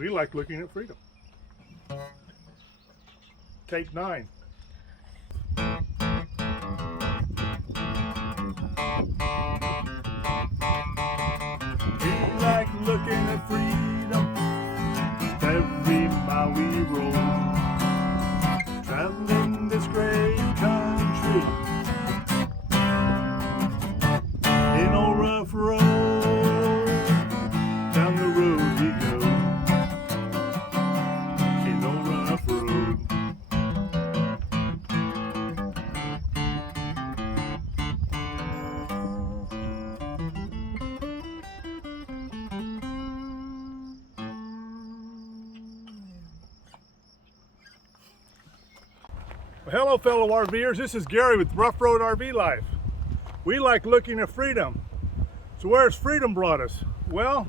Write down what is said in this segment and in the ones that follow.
We like looking at freedom. Take 9. We like looking at freedom. Every mile we roll, traveling this great country in old Ruff road. Down the road we go, in old Ruff road. Well, hello fellow RVers, this is Gary with Rough Road RV Life. We like looking at freedom. So where's freedom brought us? Well,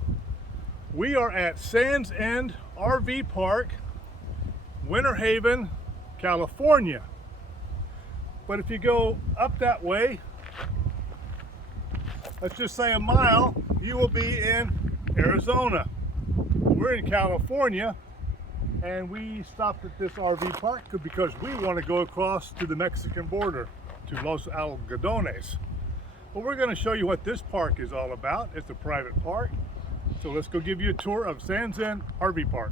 we are at Sands End RV Park, Winterhaven, California. But if you go up that way, let's just say a mile, you will be in Arizona. We're in California, and we stopped at this RV park because we want to go across to the Mexican border, to Los Algodones. But we're going to show you what this park is all about. It's a private park. So let's go give you a tour of Sands End RV Park.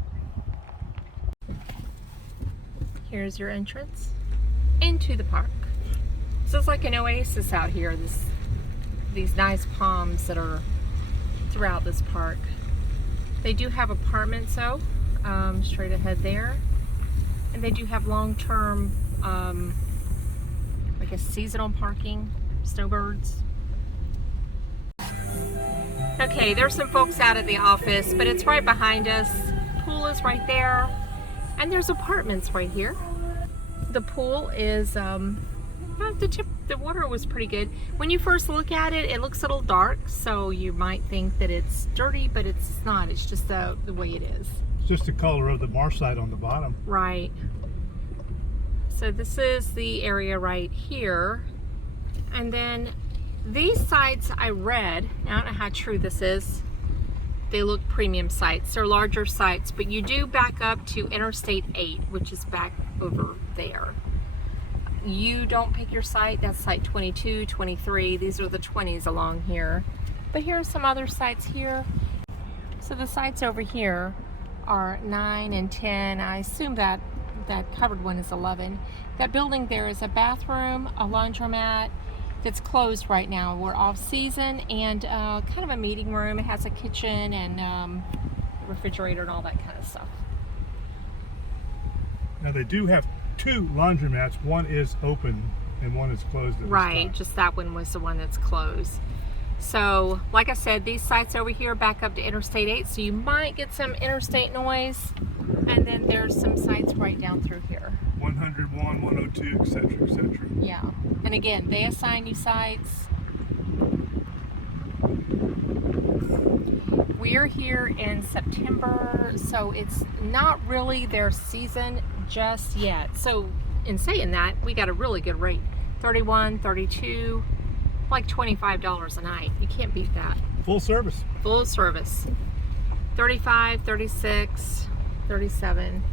Here's your entrance into the park. So it's like an oasis out here. These nice palms that are throughout this park. They do have apartments though, straight ahead there. And they do have long-term, I guess seasonal parking, snowbirds. Okay, there's some folks out at the office, but it's right behind us. Pool is right there, and there's apartments right here. The pool is, the water was pretty good. When you first look at it, it looks a little dark, so you might think that it's dirty, but it's not. It's just the way it is. It's just the color of the marshite on the bottom. Right. So this is the area right here. And then these sites I read, I don't know how true this is, they look premium sites. They're larger sites, but you do back up to Interstate 8, which is back over there. You don't pick your site, that's site 22, 23. These are the 20s along here. But here are some other sites here. So the sites over here are 9 and 10. I assume that covered one is 11. That building there is a bathroom, a laundromat that's closed right now. We're off season, and kind of a meeting room. It has a kitchen and refrigerator and all that kind of stuff. Now they do have 2 laundromats. One is open and one is closed at this Right, time. just that one was the one that's closed. So, like I said, these sites over here back up to Interstate 8, so you might get some interstate noise. And then there's some sites right down through here. 101, 102, etc., etc. Yeah. And again, they assign you sites. We're here in September, so it's not really their season just yet. So in saying that, we got a really good rate. 31, 32, like $25 a night. You can't beat that. Full service. Full service. 35, 36, 37.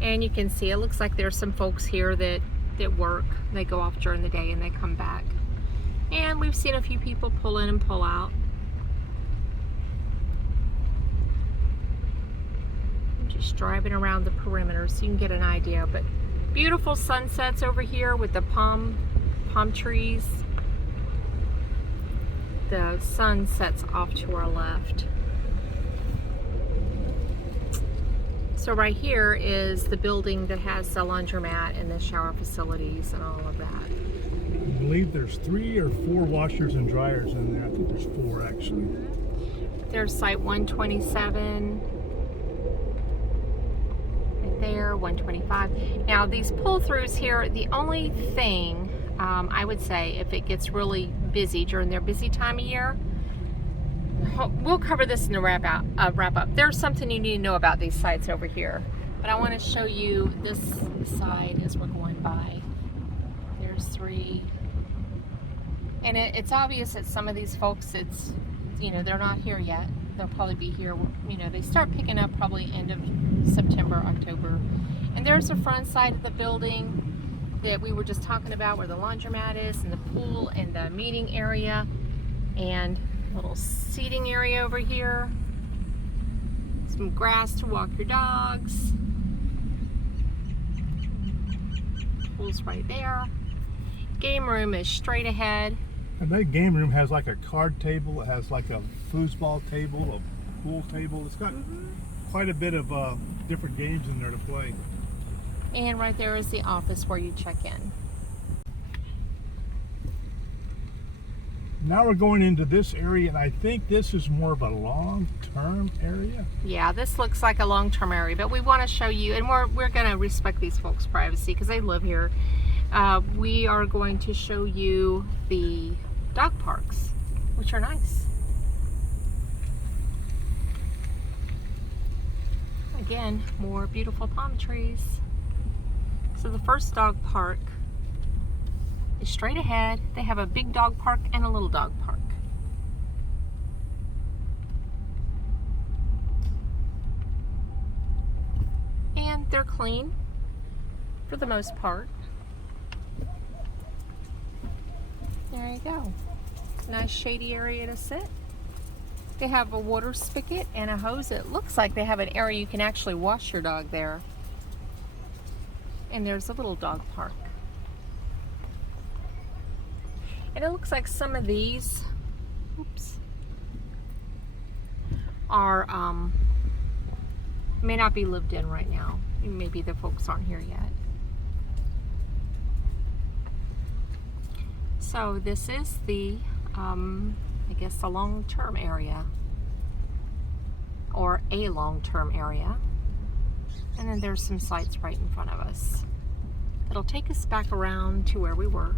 And you can see it looks like there's some folks here that work. They go off during the day and they come back. And we've seen a few people pull in and pull out. I'm just driving around the perimeter so you can get an idea. But beautiful sunsets over here with the palm trees. The sun sets off to our left. So right here is the building that has the laundromat and the shower facilities and all of that. I believe there's 3 or 4 washers and dryers in there. I think there's 4 actually. There's site 127 right there, 125. Now these pull-throughs here, the only thing I would say, if it gets really busy during their busy time of year, we'll cover this in the wrap up. There's something you need to know about these sites over here, but I want to show you this side as we're going by. There's 3, and it's obvious that some of these folks, they're not here yet. they'll probably be here. You know, they start picking up probably end of September, October. And there's the front side of the building that we were just talking about, where the laundromat is, and the pool, and the meeting area, and a little seating area over here. Some grass to walk your dogs. Pool's right there. Game room is straight ahead. And that game room has like a card table. It has like a foosball table, a pool table. It's got quite a bit of different games in there to play. And right there is the office where you check in. Now we're going into this area, and I think this is more of a long-term area. Yeah, this looks like a long-term area, but we want to show you, and we're going to respect these folks' privacy because they live here. We are going to show you the dog parks, which are nice. Again, more beautiful palm trees. So the first dog park is straight ahead. They have a big dog park and a little dog park. And they're clean for the most part. There you go. Nice shady area to sit. They have a water spigot and a hose. It looks like they have an area you can actually wash your dog there. And there's a little dog park. And it looks like some of these, are, may not be lived in right now. Maybe the folks aren't here yet. So this is the, I guess, the long-term area, or a long-term area. And then there's some sites right in front of us. It'll take us back around to where we were.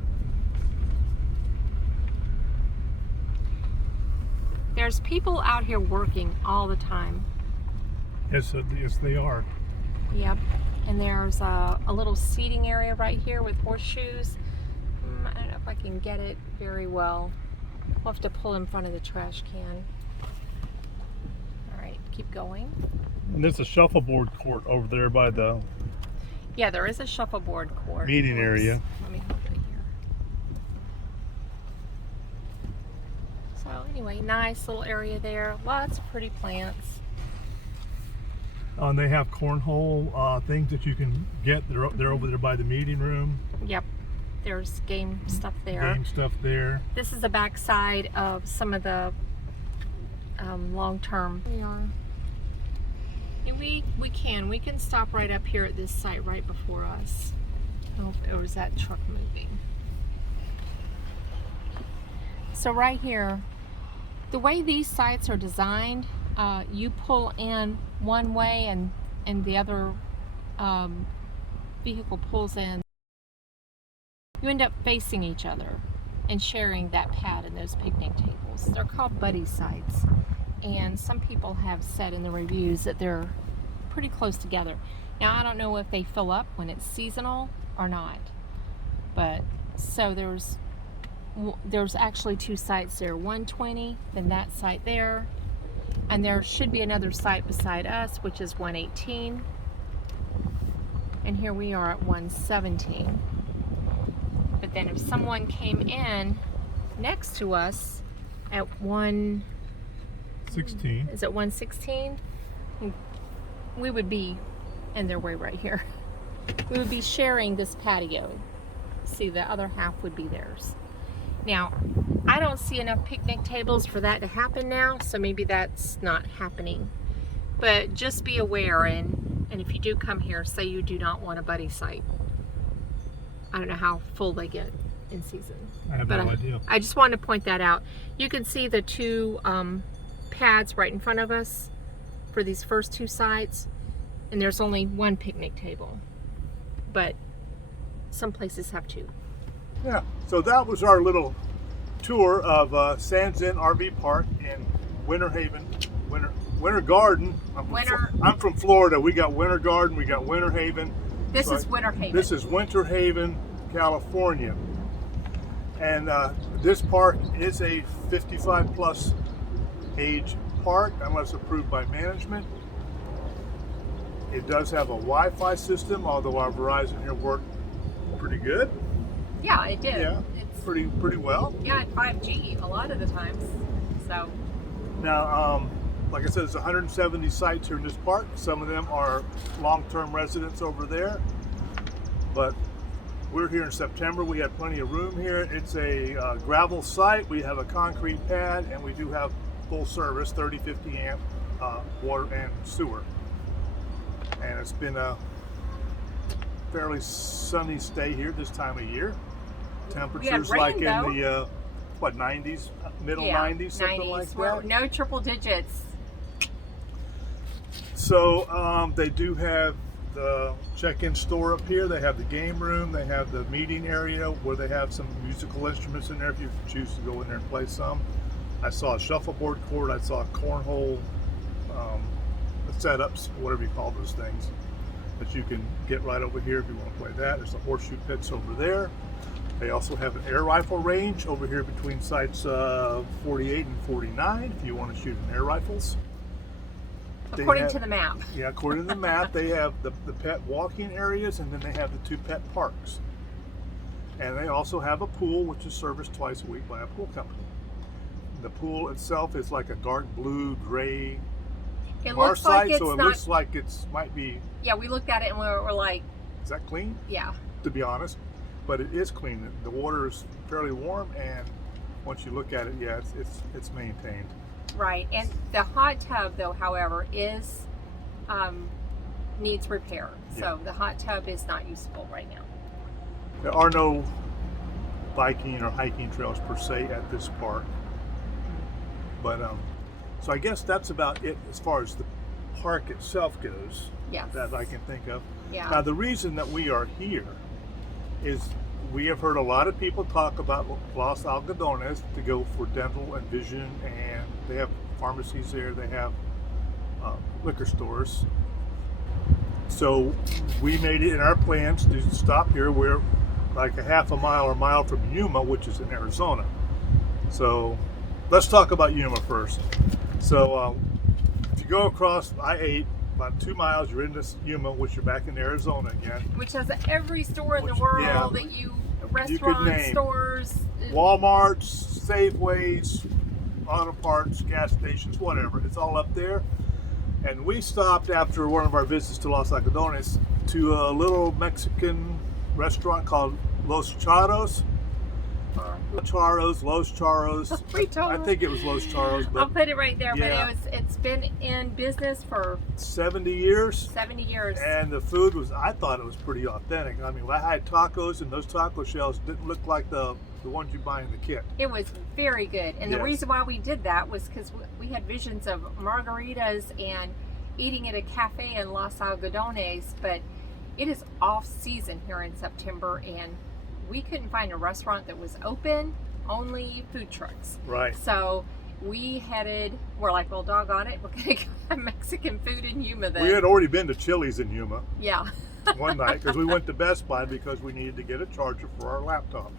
There's people out here working all the time. Yes, yes they are. Yep. And there's a little seating area right here with horseshoes. I don't know if I can get it very well. We'll have to pull in front of the trash can. All right, keep going. And there's a shuffleboard court over there by the Yeah, there is a shuffleboard court. meeting area. Let me hold it here. So anyway, nice little area there. Lots of pretty plants. And they have cornhole things that you can get. They're over there by the meeting room. Yep, there's game stuff there. Game stuff there. This is the back side of some of the long-term. We are. And we can stop right up here at this site right before us. Oh, or is that truck moving? So right here, the way these sites are designed, you pull in one way and the other vehicle pulls in. You end up facing each other and sharing that pad and those picnic tables. They're called buddy sites. And some people have said in the reviews that they're pretty close together. Now, I don't know if they fill up when it's seasonal or not. But, so there's actually two sites there. 120, then that site there. And there should be another site beside us, which is 118. And here we are at 117. But then if someone came in next to us at 16. Is it 116? We would be in their way right here. We would be sharing this patio. See, the other half would be theirs. Now, I don't see enough picnic tables for that to happen now, so maybe that's not happening. But just be aware, and if you do come here, say you do not want a buddy site. I don't know how full they get in season. I have no idea. I just wanted to point that out. You can see the two pads right in front of us for these first two sites, and there's only one picnic table, but some places have two. Yeah, so that was our little tour of Sands Inn RV Park in Winterhaven, Winter Garden. I'm from Florida. We got Winter Garden, we got Winterhaven. This is Winterhaven. This is Winterhaven, California. And this park is a 55 plus age park unless approved by management. It does have a Wi-Fi system, although our Verizon here worked pretty good. Yeah, it did. Yeah, It's pretty well. yeah, at 5G a lot of the times. So Now, like I said, there's 170 sites here in this park. Some of them are long-term residents over there, but we're here in September. We have plenty of room here. It's a gravel site. We have a concrete pad, and we do have full service, 30, 50 amp water and sewer. And it's been a fairly sunny stay here this time of year. Temperatures rain, like though. in the 90s, middle 90s, something like We're that. no triple digits. So they do have the check-in store up here. They have the game room. They have the meeting area where they have some musical instruments in there if you choose to go in there and play some. I saw a shuffleboard court. I saw cornhole setups, whatever you call those things, that you can get right over here if you want to play that. There's a horseshoe pits over there. They also have an air rifle range over here between sites 48 and 49 if you want to shoot in air rifles. According to the map. Yeah, according to the map, they have the pet walking areas, and then they have the 2 pet parks. And they also have a pool, which is serviced twice a week by a pool company. The pool itself is like a dark blue, gray It looks like it's so it not. looks like it's might be. Yeah, we looked at it and we're like, Is that clean? yeah. To be honest, but it is clean. The water is fairly warm, and once you look at it, yeah, it's maintained. Right, and the hot tub, though, however, is needs repair. So the hot tub is not usable right now. There are no biking or hiking trails per se at this park, but so I guess that's about it as far as the park itself goes. Yes. That I can think of. Yeah. Now the reason that we are here is we have heard a lot of people talk about Los Algodones to go for dental and vision, and they have pharmacies there, they have liquor stores. So we made it in our plans to stop here. We're like a half a mile or mile from Yuma, which is in Arizona. So let's talk about Yuma first. So if you go across I-8, about 2 miles, you're in this Yuma, which you're back in Arizona again. Which has every store in the Which- world yeah, that you, could restaurants, name. stores. Walmarts, Safeways, auto parts, gas stations, whatever. It's all up there. And we stopped after one of our visits to Los Algodones to a little Mexican restaurant called Los Charros. Los Charros. I think it was Los Charros, I'll but put it right there, yeah. but it's been in business for 70 years. 70 years. And the food was, I thought it was pretty authentic. I mean, I had tacos, and those taco shells didn't look like the ones you buy in the kit. It was very good. And the Yes. reason why we did that was because we had visions of margaritas and eating at a cafe in Los Algodones, but it is off season here in September, and we couldn't find a restaurant that was open, only food trucks. Right. So we're like, well, doggone it, we're going to go have Mexican food in Yuma then. We had already been to Chili's in Yuma Yeah. one night because we went to Best Buy because we needed to get a charger for our laptop.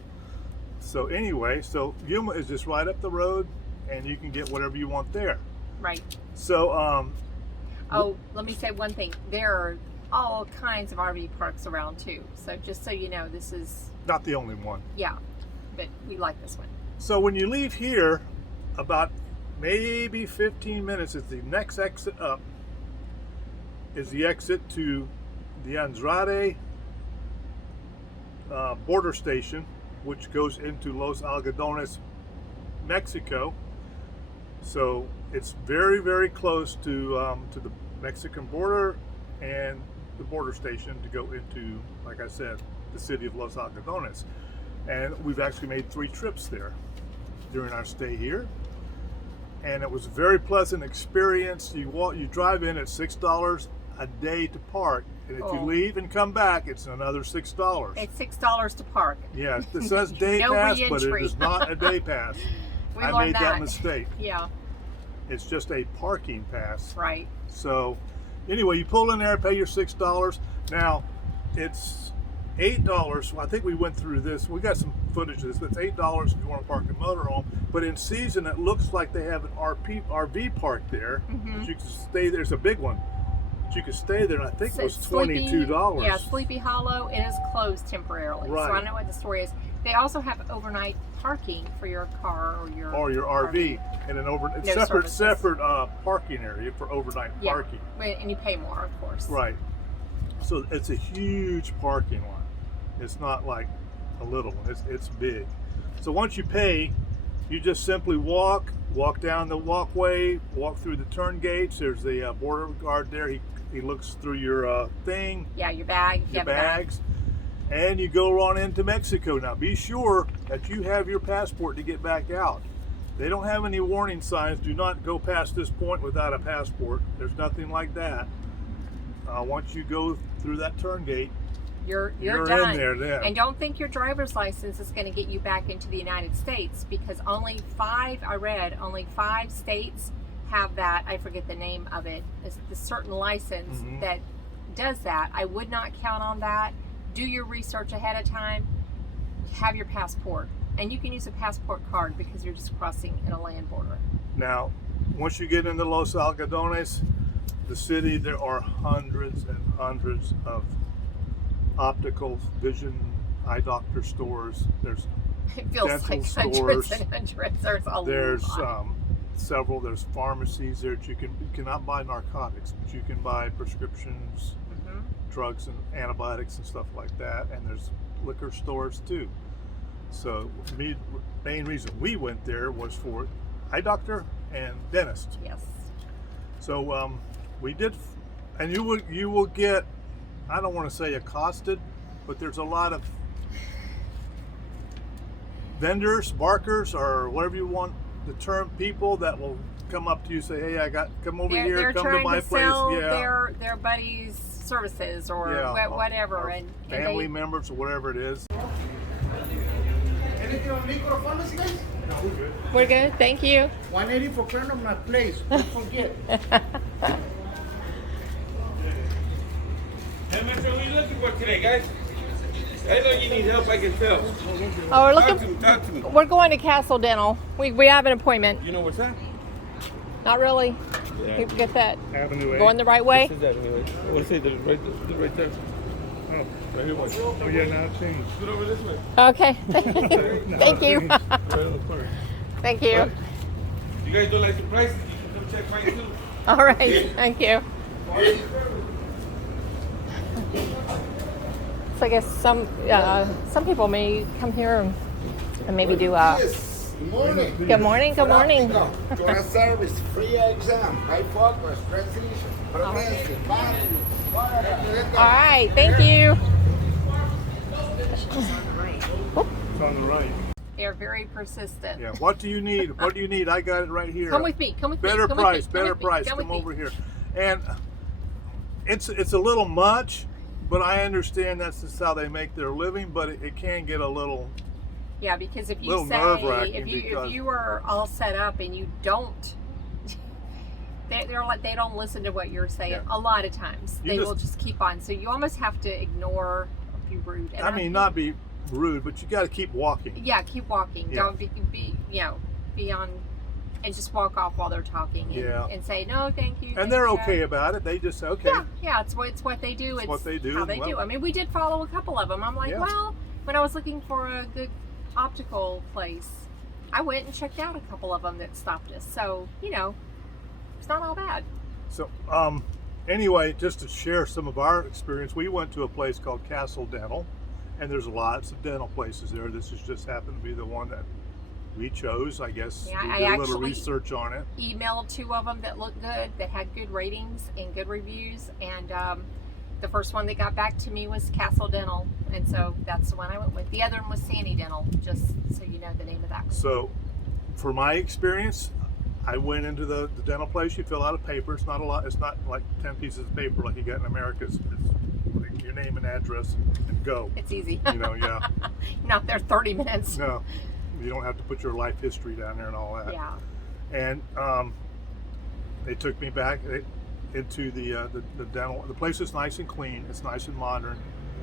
So anyway, so Yuma is just right up the road, and you can get whatever you want there. Right. So Oh, let me say one thing. There are all kinds of RV parks around too. So just so you know, this is, not the only one. yeah, but we like this one. So when you leave here, about maybe 15 minutes is the next exit up, is the exit to the Andrade border station, which goes into Los Algodones, Mexico. So it's very, very close to the Mexican border and the border station to go into, like I said, the city of Los Algodones. And we've actually made 3 trips there during our stay here. And it was a very pleasant experience. You drive in at $6 a day to park. And if you leave and come back, it's another $6. It's $6 to park. Yeah, it says day No pass, but it re-entry. is not a day pass. We I learned made that mistake. Yeah, It's just a parking pass. right. So anyway, you pull in there, pay your $6. Now, it's $8. Well, I think we went through this. We got some footage of this. But it's $8 if you want to park a motorhome. But in season, it looks like they have an RV park there. But you can stay there. It's a big one. But you can stay there, and I think it was $22. Yeah, Sleepy Hollow. It is closed temporarily. Right. So I don't know what the story is. They also have overnight parking for your car or your RV, and an separate parking area for overnight parking. And you pay more, of course. Right. So it's a huge parking lot. It's not like a little one. It's big. So once you pay, you just simply walk down the walkway, walk through the turn gates. There's the border guard there. He looks through your thing. Yeah, your bag. Your bags. And you go on into Mexico. Now be sure that you have your passport to get back out. They don't have any warning signs. Do not go past this point without a passport. There's nothing like that. Once you go through that turn gate, you're done. In there then. And don't think your driver's license is going to get you back into the United States, because only 5 states have that. I forget the name of it. It's the certain license that does that. I would not count on that. Do your research ahead of time. Have your passport, and you can use a passport card because you're just crossing in a land border. Now, once you get into Los Algodones, the city, there are hundreds and hundreds of optical vision eye doctor stores. There's it feels dental like stores. Hundreds and hundreds. There's several. There's pharmacies there that you cannot buy narcotics, but you can buy prescriptions, drugs and antibiotics and stuff like that. And there's liquor stores too. So main reason we went there was for eye doctor and dentist. Yes. So we did, and you will get, I don't want to say accosted, but there's a lot of vendors, barkers, or whatever you want the term, people that will come up to you and say, hey, come over here, come to my place. They're their buddies' services or whatever, or and family members or whatever it is. Anything on microphones, guys? No, we're good. We're good, thank you. 180 for friend of my place. Don't forget. How much are we looking for today, guys? I know you need help, I can tell. Oh, we're looking. Talk to me. We're going to Castle Dental. We have an appointment. You know what's that? Not really. Yeah. We get that. Avenue A. Going the right way. This is that anyway. I want to say the right there. Oh, Right here, one. oh yeah, now it's changed. Get over this way. Okay. Thank you. Right on the corner. Thank you. What? You guys don't like the prices? You can come check mine too. All right. Thank you. So I guess some people may come here and maybe do a. Yes. Good morning. Good morning. Good morning. Joint service, free exam, high focus, transition, progressive, body. All right. Thank you. It's on the right. They're very persistent. Yeah. What do you need? What do you need? I got it right here. Come with me. Come with me. Better Come price. with me. Better price. Come over here. And it's a little much, but I understand that's just how they make their living. But it can get a little. Yeah, because if you little say nerve-wracking if you are all set up and you don't, they're like they don't listen to what you're saying. Yeah. A lot of times they will just keep on. So you almost have to ignore, be rude. And I mean, not be rude, but you got to keep walking. Yeah, keep walking. Yeah. Don't be on, and just walk off while they're talking. And, and say no, thank you. And they're okay about it. They just say, okay. Yeah, it's what they do. It's what they do. How they do. I mean, we did follow a couple of them. I'm like, well, when I was looking for a good optical place, I went and checked out a couple of them that stopped us. So it's not all bad. So anyway, just to share some of our experience, we went to a place called Castle Dental, and there's lots of dental places there. This has just happened to be the one that we chose. I guess Yeah, we I did a little actually research on it. Emailed 2 of them that looked good, that had good ratings and good reviews, and the first one that got back to me was Castle Dental, and so that's the one I went with. The other one was Sandy Dental, just so you know the name of that one. So for my experience, I went into the dental place. You fill out a paper. It's not a lot. It's not like 10 pieces of paper like you got in America. It's like your name and address and go. It's easy. Yeah. Not there 30 minutes. No, you don't have to put your life history down there and all that. Yeah. And they took me back into the dental. The place is nice and clean. It's nice and modern.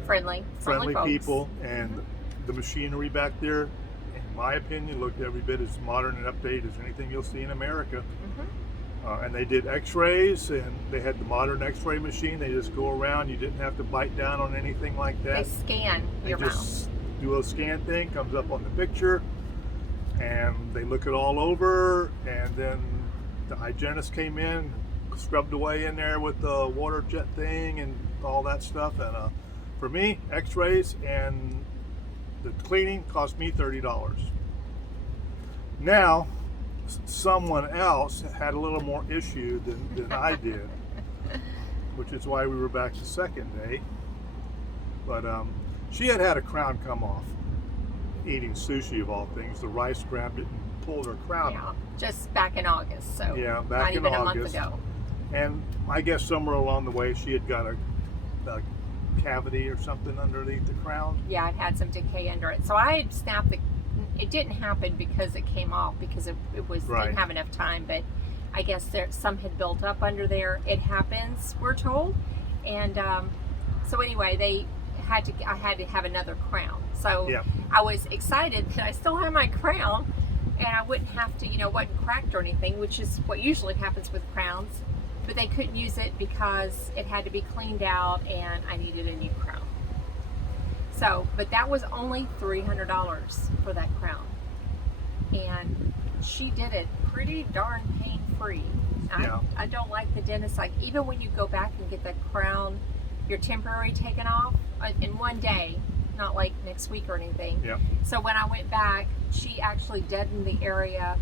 Friendly friendly folks. people, and the machinery back there, in my opinion, looked every bit as modern and updated as anything you'll see in America. And they did x-rays, and they had the modern x-ray machine. They just go around. You didn't have to bite down on anything like They that. scan They your mouth. just do a scan thing, comes up on the picture, and they look it all over, and then the hygienist came in, scrubbed away in there with the water jet thing and all that stuff. And for me, x-rays and the cleaning cost me $30. Now, someone else had a little more issue than I did, which is why we were back the second day. But she had a crown come off, eating sushi of all things. The rice grabbed it and pulled her crown Yeah, off. just back in August, so Yeah, not back in even a August. month ago. And I guess somewhere along the way she had got a cavity or something underneath the crown. Yeah, it had some decay under it. So I had snapped the. It didn't happen because it came off because it was Right. didn't have enough time, but I guess some had built up under there. It happens, we're told, and so anyway, I had to have another crown. So Yeah. I was excited that I still had my crown, and I wouldn't have to, wasn't cracked or anything, which is what usually happens with crowns. But they couldn't use it because it had to be cleaned out, and I needed a new crown. So, but that was only $300 for that crown. And she did it pretty darn pain-free. Yeah. I don't like the dentist. Like, even when you go back and get that crown, your temporary taken off in one day, not like next week or anything. Yeah. So when I went back, she actually deadened the area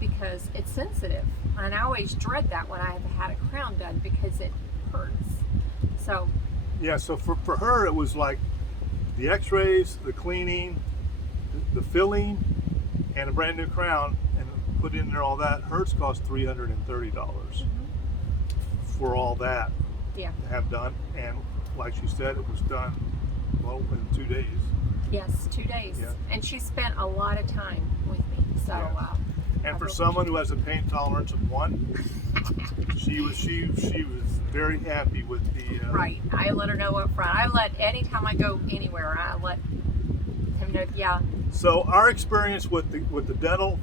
because it's sensitive. And I always dread that when I have had a crown done because it hurts. So, Yeah, so for her it was like the x-rays, the cleaning, the filling, and a brand new crown, and put in there all that. Hers cost $330 for all that yeah. to have done. And like she said, it was done, well, in 2 days. Yes, 2 days. Yeah. And she spent a lot of time with me. So, Yeah. And I for really- someone who has a pain tolerance of 1, she was very happy with the right. I let her know up front. Anytime I go anywhere, I let him know, yeah. So our experience with the dental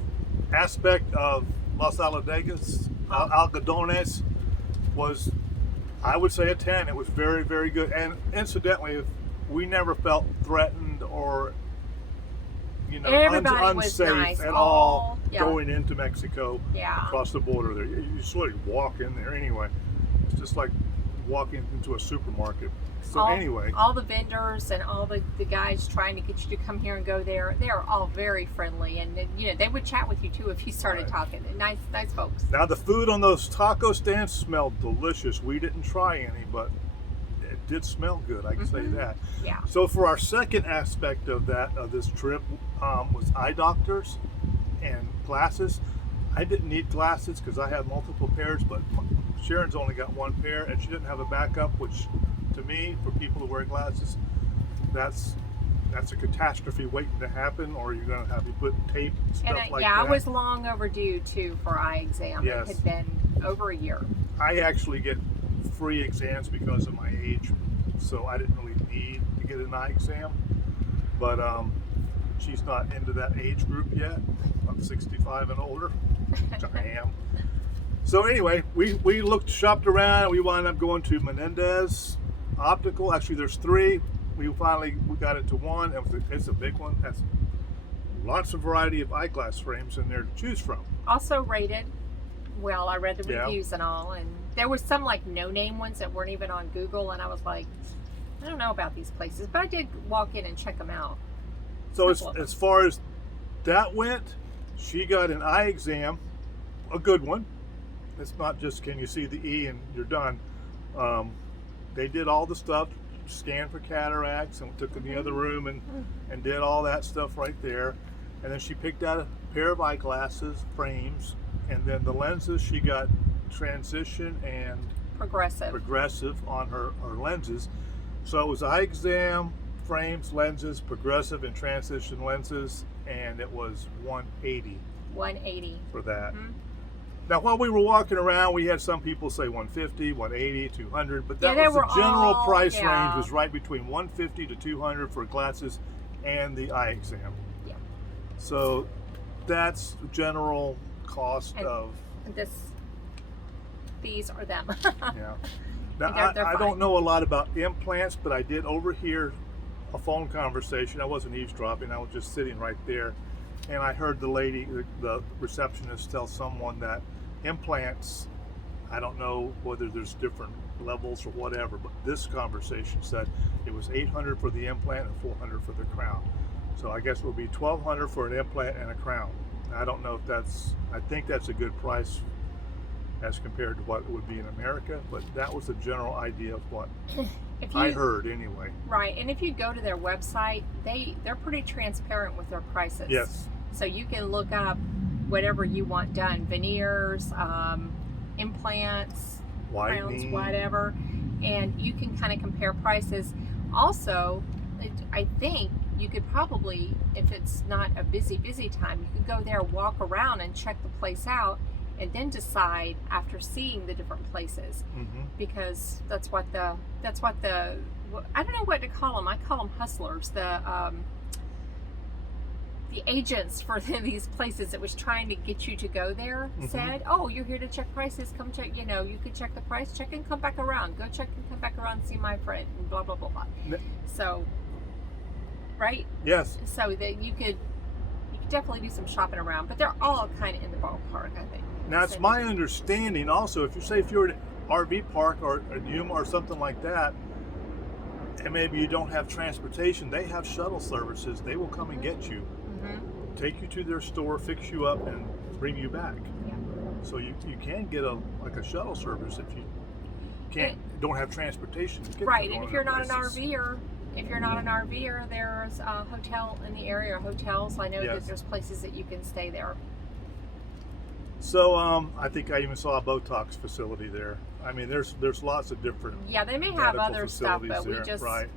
aspect of Los Algodones was, I would say, a 10. It was very, very good. And incidentally, we never felt threatened or Everybody was unsafe nice. at all Yeah. going into Mexico Yeah. across the border there. You sort of walk in there anyway. It's just like walking into a supermarket. So anyway. All the vendors and all the guys trying to get you to come here and go there, they are all very friendly, and they would chat with you too if you started Right. talking. Nice folks. Now the food on those taco stands smelled delicious. We didn't try any, but it did smell good. I can say that. Yeah. So for our second aspect of this trip was eye doctors and glasses. I didn't need glasses because I had multiple pairs, but Sharon's only got 1 pair, and she didn't have a backup, which to me, for people who wear glasses, that's a catastrophe waiting to happen, or you're going to have to put tape and stuff And like I that. was long overdue too for eye exam. Yes. It had been over a year. I actually get free exams because of my age, so I didn't really need to get an eye exam. But she's not into that age group yet. I'm 65 and older, which I am. So anyway, we shopped around. We wound up going to Menendez Optical. Actually, there's 3. We got into one. It's a big one. Has lots of variety of eyeglass frames in there to choose from. Also rated well. I read the Yeah. reviews and all, and there were some like no-name ones that weren't even on Google, and I was like, I don't know about these places, but I did walk in and check them out. So Couple of as far as that went, she got an eye exam, a good one. It's not just can you see the E and you're done. They did all the stuff, scanned for cataracts, and took in the other room and did all that stuff right there. And then she picked out a pair of eyeglasses frames, and then the lenses she got transition and progressive on her lenses. So it was eye exam, frames, lenses, progressive, and transition lenses, and it was $180 180. for that. Now, while we were walking around, we had some people say 150, 180, 200, but that Yeah, was the general price yeah. range was right between 150 to 200 for glasses and the eye exam. Yeah. So that's the general cost And of. These are them. Yeah. Now, They're I fine. don't know a lot about implants, but I did overhear a phone conversation. I wasn't eavesdropping. I was just sitting right there. And I heard the lady, the receptionist, tell someone that implants, I don't know whether there's different levels or whatever, but this conversation said it was $800 for the implant and $400 for the crown. So I guess it would be $1,200 for an implant and a crown. I don't know if I think that's a good price as compared to what it would be in America, but that was the general idea of what I heard anyway. Right, and if you go to their website, they're pretty transparent with their prices. Yes. So you can look up whatever you want done, veneers, implants, crowns, Whitening. whatever, and you can kind of compare prices. Also, I think you could probably, if it's not a busy time, you could go there, walk around and check the place out, and then decide after seeing the different places. Mm-hmm. Because that's what the I don't know what to call them. I call them hustlers. The agents for these places that was trying to get you to go there said, "Oh, you're here to check prices. Come check. You know, you could check the price, check and come back around. Go check and come back around and see my friend." And blah blah blah blah. So, right? Yes. So that you could definitely do some shopping around, but they're all kind of in the ballpark, I think. Now, it's my understanding also, if you're at an RV park or a Yuma or something like that, and maybe you don't have transportation, they have shuttle services. They will come and get you, take you to their store, fix you up, and bring you back. Yeah. So you can get a shuttle service if you don't have transportation. To get Right, to and if other you're not an places. RVer, there's a hotel in the area, hotels. I know Yes. that there's places that you can stay there. So I think I even saw a Botox facility there. I mean, there's lots of different. Yeah, they may have medical other stuff, but facilities we there, just, right.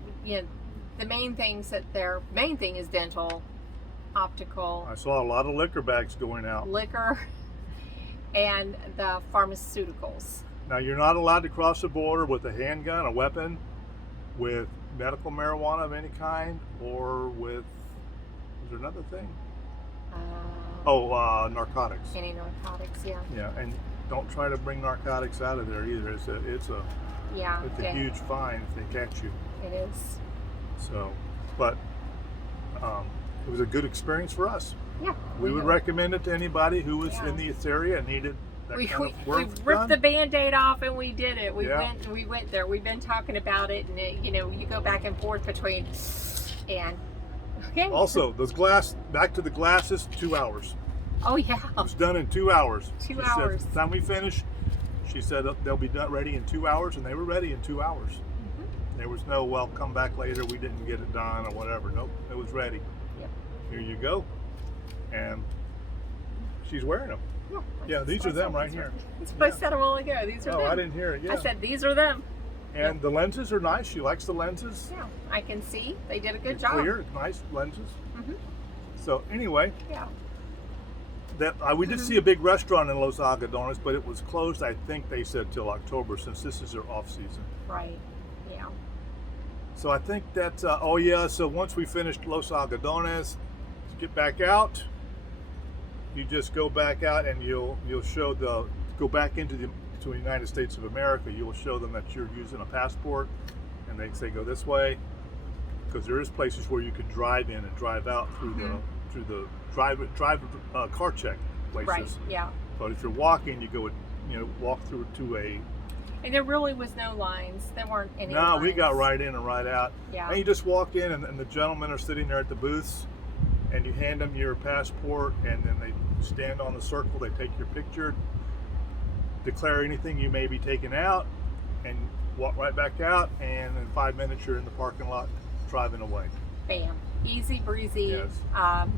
the main things that their main thing is dental, optical, I saw a lot of liquor bags going out. liquor, and the pharmaceuticals. Now, you're not allowed to cross the border with a handgun, a weapon, with medical marijuana of any kind, or with, is there another thing? Narcotics. Any narcotics, yeah. Yeah, and don't try to bring narcotics out of there either. It's a huge fine if they catch you. It is. So, but it was a good experience for us. Yeah. We would recommend it to anybody who was in this area and needed that We kind of work ripped done. the Band-Aid off and we did it. We Yeah. went there. We've been talking about it, and you go back and forth between and okay. Also, back to the glasses, 2 hours. Oh yeah. It was done in 2 hours. 2 She hours. Said, the time we finished, she said they'll be done ready in 2 hours, and they were ready in 2 hours. There was no, well, come back later, we didn't get it done or whatever. Nope, it was ready. Yep. Here you go. And she's wearing them. No, Yeah, these are them right here. That's what I said a while ago. These are Oh, them. I didn't hear it. Yeah. I said these are them. And the lenses are nice. She likes the lenses. Yeah, I can see they did a good They're job. clear, nice lenses. Mhm. So anyway, Yeah. we did see a big restaurant in Los Algodones, but it was closed. I think they said till October, since this is their off season. Right. Yeah. So I think that's. So once we finished Los Algodones, to get back out, you just go back out and you'll go back into the United States of America. You'll show them that you're using a passport, and they say go this way, because there is places where you can drive in and drive out through the car check places. Right. Yeah. But if you're walking, you go walk through to a. And there really was no lines. There weren't any. No, lines. we got right in and right out. Yeah. And you just walk in, and the gentlemen are sitting there at the booths, and you hand them your passport, and then they stand on the circle. They take your picture, declare anything you may be taking out, and walk right back out. And in 5 minutes, you're in the parking lot driving away. Bam. Easy breezy. Yes.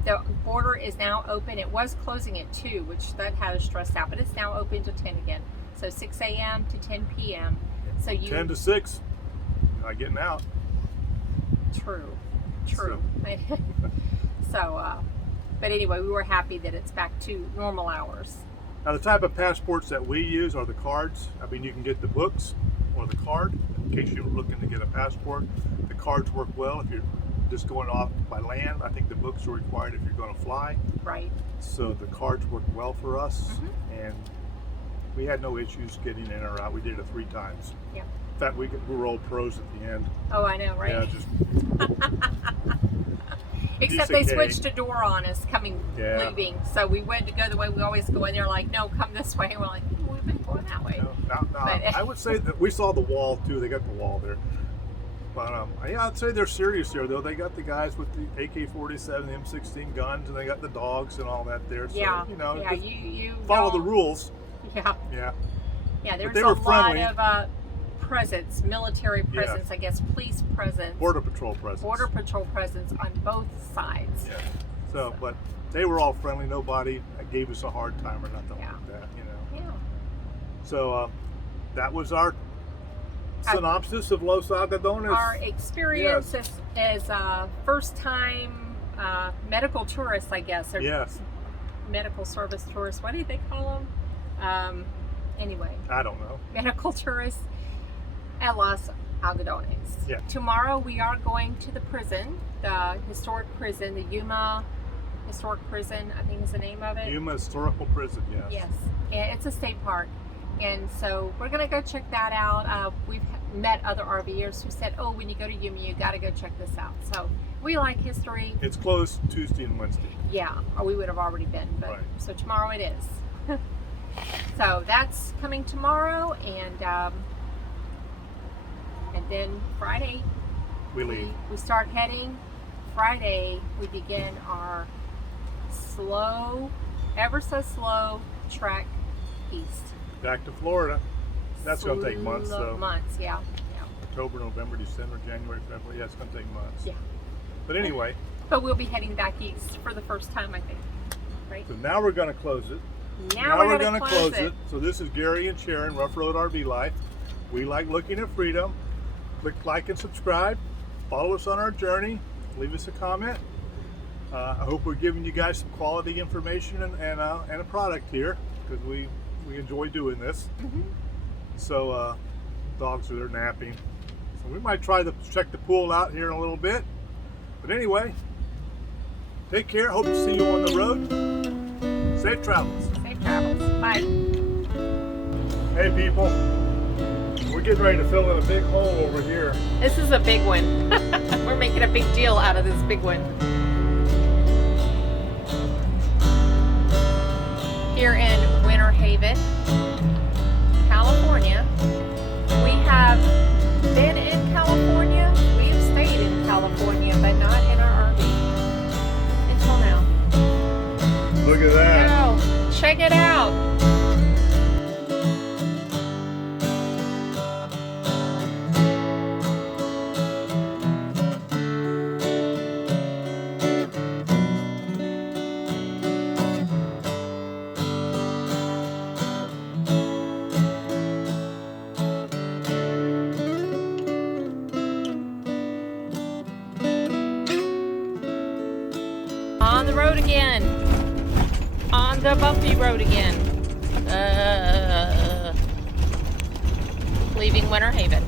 The border is now open. It was closing at 2, which that had us stressed out, but it's now open to 10 again. So 6 a.m. to 10 p.m. So 10 to 6, you're not getting out. True. So, but anyway, we were happy that it's back to normal hours. Now the type of passports that we use are the cards. I mean, you can get the books or the card in case you're looking to get a passport. The cards work well if you're just going off by land. I think the books are required if you're going to fly. Right. So the cards work well for us, and we had no issues getting in or out. We did it 3 times. Yeah. In fact, we were all pros at the end. Oh, I know, right? Yeah, just Except they DCK. switched a door on us leaving. So we went to go the way we always go, and they're like, no, come this way. And we're like, oh, we've been going that way. No, I would say that we saw the wall too. They got the wall there. But yeah, I'd say they're serious there though. They got the guys with the AK-47, M16 guns, and they got the dogs and all that there. So, Yeah. you know, Yeah, just you follow know. the rules. Yeah. Yeah. Yeah, there's they a were lot friendly. of presence, military presence, I guess, police presence, Border Patrol presence. Border Patrol presence on both sides. Yeah. So, but they were all friendly. Nobody gave us a hard time or nothing Yeah. like that, you know. Yeah. So that was our synopsis of Los Algodones. Our experience as first time medical tourists, I guess. Or Yes. medical service tourists. What do they call them? Anyway, I don't know. medical tourists at Los Algodones. Yeah. Tomorrow we are going to the prison, the historic prison, the Yuma Historic Prison, I think is the name of it. Yuma Historical Prison, yes. Yes, and it's a state park. And so we're going to go check that out. We've met other RVers who said, oh, when you go to Yuma, you got to go check this out. So we like history. It's closed Tuesday and Wednesday. Yeah, or we would have already been. But Right. So tomorrow it is. So that's coming tomorrow. And then Friday, We leave. we start heading. Friday, we begin our slow, ever so slow trek east. Back to Florida. That's going to take months, though. Months, yeah. October, November, December, January, February. Yeah, it's going to take months. Yeah. But anyway, But we'll be heading back east for the first time, I think. Right? so now we're going to close it. Now we're going to close it. So this is Gary and Sharon, Rough Road RV Life. We like looking at freedom. Click like and subscribe. Follow us on our journey. Leave us a comment. I hope we're giving you guys some quality information and a product here because we enjoy doing this. So dogs are there napping. So we might try to check the pool out here in a little bit. But anyway, take care. Hope to see you on the road. Safe travels. Safe travels. Bye. Hey people, we're getting ready to fill in a big hole over here. This is a big one. We're making a big deal out of this big one. Here in Winterhaven, California. We have been in California. We've stayed in California, but not in our RV. Until now. Look at that. Go. Check it out. On the road again. On the bumpy road again. Leaving Winterhaven.